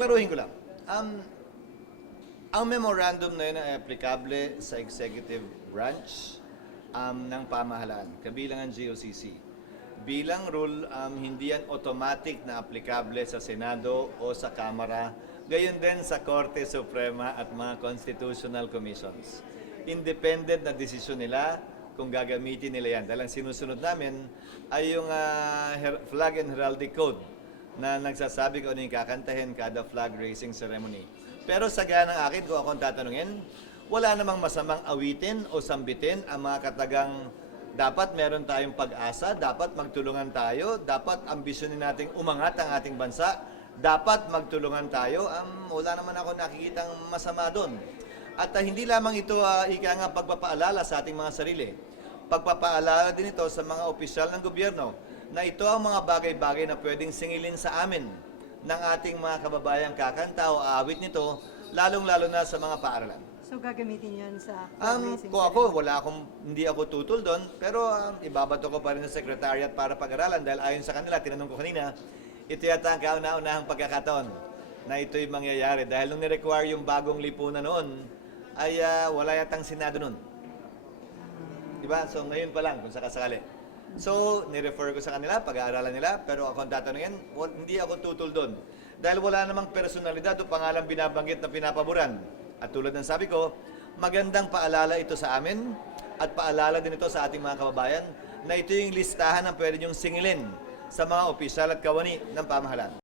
klaruhin ko lang. Um, ang memorandum na yun ay applicable sa executive branch um, ng pamahalaan, kabilang ang GOCC. Bilang rule, um, hindi yan automatic na applicable sa Senado o sa Kamara, gayon din sa Korte Suprema at mga constitutional commissions. Independent na desisyon nila kung gagamitin nila yan. Dahil ang sinusunod namin ay yung her- flag and heraldic code na nagsasabi kung ano yung kakantahin kada flag raising ceremony. Pero sa ganang akin, kung akong tatanungin, wala namang masamang awitin o sambitin ang mga katagang dapat meron tayong pag-asa, dapat magtulungan tayo, dapat ambisyonin nating umangat ang ating bansa, dapat magtulungan tayo. Um, wala naman ako nakikitang masama doon. At ah, hindi lamang ito uh, ika nga pagpapaalala sa ating mga sarili. Pagpapaalala din ito sa mga opisyal ng gobyerno na ito ang mga bagay-bagay na pwedeng singilin sa amin ng ating mga kababayang kakanta o aawit nito, lalong-lalo na sa mga paaralan. So gagamitin yan sa Um, kung ako, wala akong, hindi ako tutol doon, pero um, ibabato ko pa rin sa secretariat para pag-aralan dahil ayon sa kanila, tinanong ko kanina, ito yata ang kauna-unahang pagkakataon na ito'y mangyayari. Dahil nung ni-require yung bagong lipunan noon, ay ah, wala yatang Senado noon. Di ba? So ngayon pa lang, kung sakasakali. So, ni-refer ko sa kanila, pag-aaralan nila, pero ako ang tatanungin, wal- hindi ako tutol doon. Dahil wala namang personalidad o pangalan binabanggit na pinapaboran. At tulad ng sabi ko, magandang paalala ito sa amin at paalala din ito sa ating mga kababayan na ito yung listahan ng pwede niyong singilin sa mga opisyal at kawani ng pamahalaan.